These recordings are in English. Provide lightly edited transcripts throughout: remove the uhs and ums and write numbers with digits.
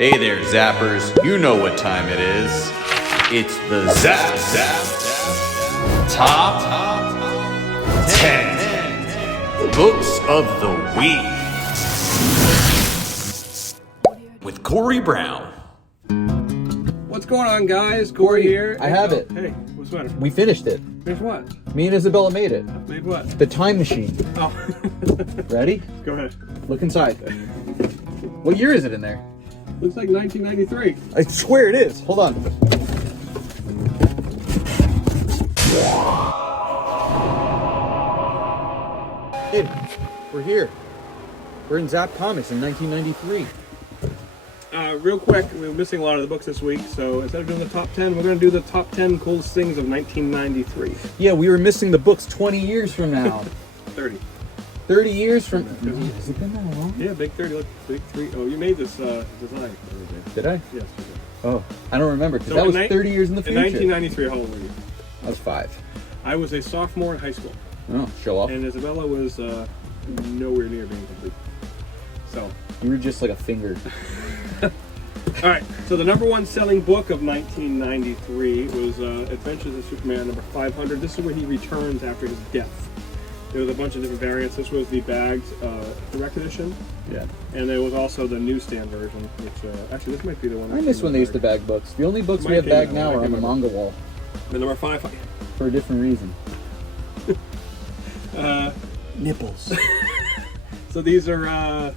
Hey there, Zappers. You know what time it is. It's the Zap Top 10 Books of the Week with Corey Brown. What's going on, guys? Corey here. I have it. Hey, what's the matter? We finished it. Finish what? Me and Isabella made it. Made what? The Time Machine. Oh. Ready? Go ahead. Look inside. What year is it in there? Looks like 1993. I swear it is. Hold on. Hey, we're here. We're in Zap Comics in 1993. Real quick, we were missing a lot of the books this week, so instead of doing the top 10, we're going to do the top 10 coolest things of 1993. Yeah, we were missing the books 20 years from now. 30. 30 years from... Has it been that long? Yeah, big 30. Look, big 3. Oh, you made this design. Did I? Yes, you did. Oh, I don't remember, because So that was in 30 years in the future. In 1993, how old were you? I was 5. I was a sophomore in high school. Oh, show off. And Isabella was nowhere near being complete. So... You were just like a finger. All right, so the number one selling book of 1993 was Adventures of Superman number 500. This is where he returns after his death. There was a bunch of different variants. This was the bagged direct edition. Yeah. And there was also the newsstand version, which actually this might be the one. I miss when they used to bag books. The only books we have bagged now are on the manga wall. The number 5. For a different reason. Nipples. So these are,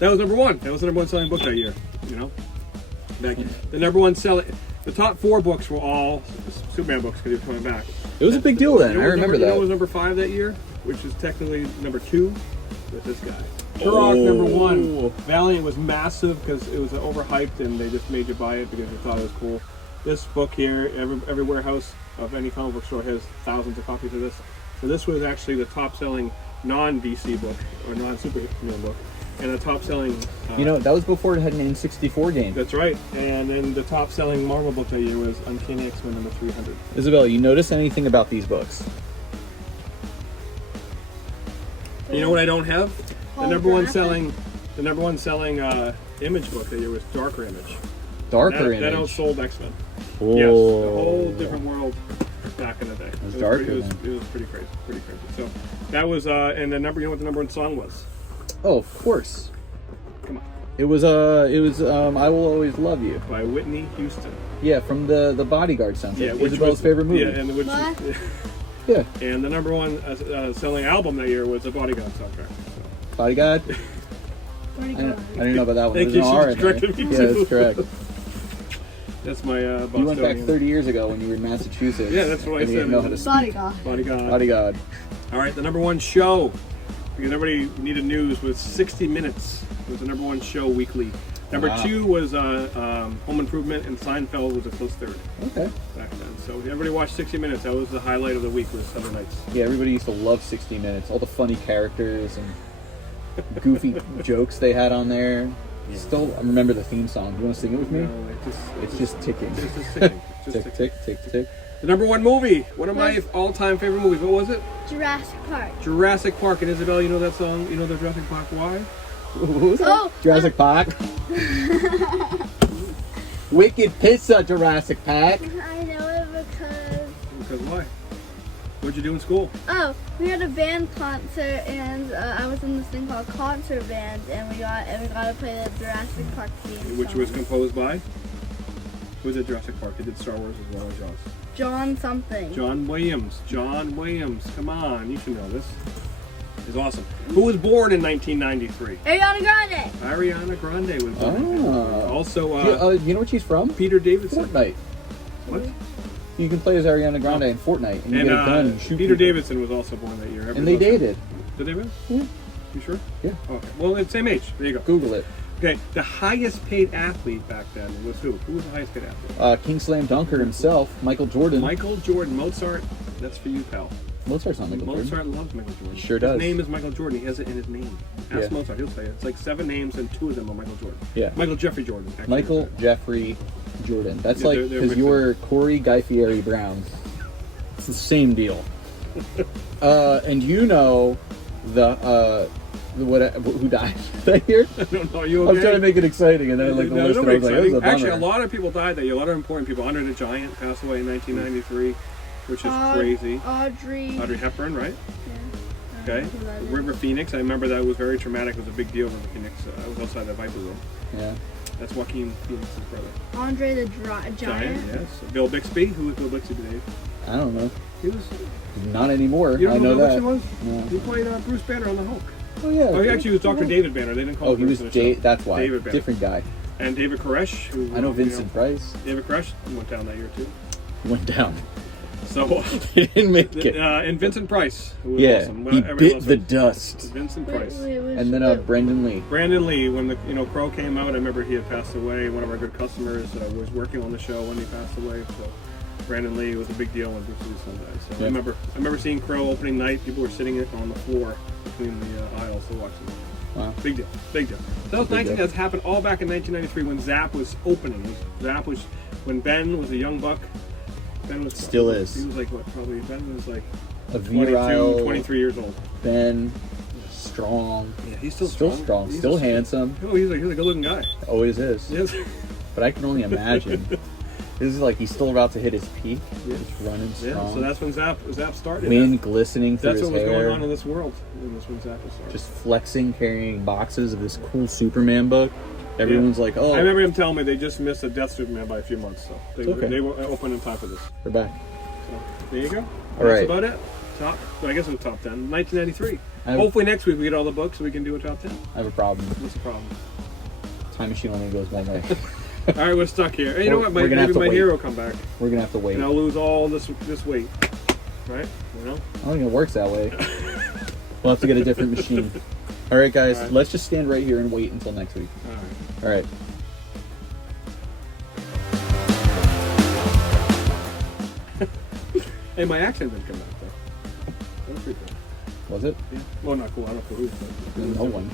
that was number one. That was the number one selling book that year, you know? The number one selling, the top 4 books were all Superman books because he was coming back. It was a big deal then. I remember that. You know what was number 5 that year, which is technically number 2 with this guy. Turok number 1. Valiant was massive because it was overhyped and they just made you buy it because they thought it was cool. This book here, every warehouse of any comic book store has thousands of copies of this. So this was actually the top selling non-DC book or non-Superman book. And the top-selling... you know, that was before it had an N64 game. That's right. And then the top-selling Marvel book that year was Uncanny X-Men number 300. Isabella, you notice anything about these books? You know what I don't have? The number one selling Image book that year was Darker Image. Darker Image? That outsold X-Men. Whoa. Yes, a whole different world back in the day. It was darker. It was pretty crazy. So that was, and the number, you know what the number one song was? Oh, of course. Come on. It was I Will Always Love You. By Whitney Houston. Yeah, from the Bodyguard soundtrack. Yeah, which Isabella's was favorite movie. Yeah, and which yeah. And the number one selling album that year was the Bodyguard Soundtrack. So. Bodyguard? I didn't know about that one. Thank you, she corrected me yeah, too. that's correct. That's my You went back 30 years ago when you were in Massachusetts. Yeah, that's what I said. You didn't know how to speak. Bodyguard. All right, the number one show, because everybody needed news, was 60 Minutes. It was the number one show weekly. Number 2 was Home Improvement, and Seinfeld was a close third. Okay. Back then. So everybody watched 60 Minutes. That was the highlight of the week, was Sunday nights. Yeah, everybody used to love 60 Minutes. All the funny characters and goofy jokes they had on there. Yeah. Still remember the theme song. You want to sing it with me? No, it's just ticking. It's just ticking. Tick, tick, tick, tick. The number one movie. One of my all-time favorite movies. What was it? Jurassic Park. Jurassic Park. And Isabel, you know that song? You know the Jurassic Park? Why? What was that? Jurassic Park. Wicked pizza, Jurassic Park. I know it because... Because why? What'd you do in school? Oh, we had a band concert, and I was in this thing called Concert Band, and we got to play the Jurassic Park theme Which song. was composed by? Who was at Jurassic Park? He did Star Wars as well as Jaws. John something. John Williams. John Williams. Come on, you should know this. He's awesome. Who was born in 1993? Ariana Grande. Ariana Grande was born. Also, you know what she's from? Peter Davidson. Fortnite. What? You can play as Ariana Grande in Fortnite, and you get a gun and shoot Peter people. Davidson was also born that year. And they dated. Did they really? Yeah. You sure? Yeah. Okay. Well, it's same age. There you go. Google it. Okay. The highest paid athlete back then was who? Who was the highest paid athlete? King Slam Dunker himself, Michael Jordan. Michael Jordan. Mozart. That's for you, pal. Mozart's not Michael Jordan. Mozart loves Michael Jordan. Sure does. His name is Michael Jordan. He has it in his name. Ask Yeah. Mozart. He'll tell you. It's like 7 names and 2 of them are Michael Jordan. Yeah. Michael Jeffrey Jordan. Actually. Michael Jeffrey Jordan. That's Yeah, like they're because you were Corey Guy Fieri Brown. It's the same deal. And you know the Who died that year? I don't know. Are you I okay? was trying to make it exciting, and then like the No, list, don't and I make was like, "This is a exciting. Actually, a bummer." lot of people died that year. A lot of important people. Andre the Giant passed away in 1993, which is crazy. Audrey Hepburn, right? Yeah. Okay. River Phoenix. I remember that was very traumatic. It was a big deal. River Phoenix. I was outside the Viper room. Yeah. That's Joaquin Phoenix's brother. Andre the Giant. Yes. Bill Bixby. Who was Bill Bixby, Dave? I don't know. He was. Not anymore. You I don't know know that. who Bill Bixby was? No. He played Bruce Banner on the Hulk. Oh yeah. Oh, he actually was Dr. David Banner. They didn't call Oh, him he was Bruce in the show. That's why. David Banner. Different guy. And David Koresh, who I know Vincent Price David Koresh went down that year too. went down. So He didn't make it. and Vincent Price, who was Yeah, awesome. he Everybody bit loves the him. dust. Vincent Price. And then Brendan Lee. Brandon Lee, when the Crow came out, I remember he had passed away. One of our good customers was working on the show when he passed away. So Brandon Lee was a big deal when Bruce Lee's son died. So Yeah. I remember seeing Crow opening night. People were sitting on the floor between the aisles to watch them. Wow. Big deal. Big deal. That was Big deal. That's happened all back in 1993 when Zap was opening. Zap was when Ben was a young buck. Ben was Still is. He was like what? Probably Ben was like A 22, virile 23 years old. Ben, strong. Yeah, he's still strong. He's Still a- handsome. Oh, he's a good-looking guy. Always is. Yes. But I can only imagine. This is like he's still about to hit his peak. Yeah. Just running Yeah. strong. So that's when Zap started. Wind glistening through That's his what was hair. going on in this world. And that's when Zap was started. Just flexing, carrying boxes of this cool Superman book. Everyone's like, "Oh, I remember him telling me they just missed a Death Superman by a few months, so okay. they were open in time for this. we're back." So there you go. All That's right. about it. I guess it was top 10. 1993. I have- Hopefully next week we get all the books so we can do a top 10. I have a problem. What's the problem? Time machine only goes one way. All right, we're stuck here. Hey, you know what? We're gonna have Maybe to my wait. hero come back, We're gonna have to wait. and I I'll lose all this weight. Right? You know? don't think it works that way. We'll have to get a different machine. All right, guys. All right. Let's just stand right here and wait until next week. All right. All right. Hey, my accent didn't come back though. That was pretty cool. Was it? Yeah. Well, not cool. I don't know who. but- No one.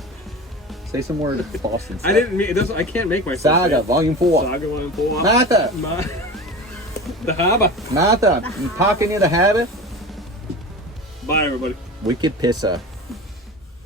Say some more Boston stuff. I didn't mean it. Doesn't. I can't make myself. Saga, say it. Volume 4. Saga Volume 4. Martha! The Harbor. Martha! You parking near the harbour? Bye, everybody. Wicked pisser.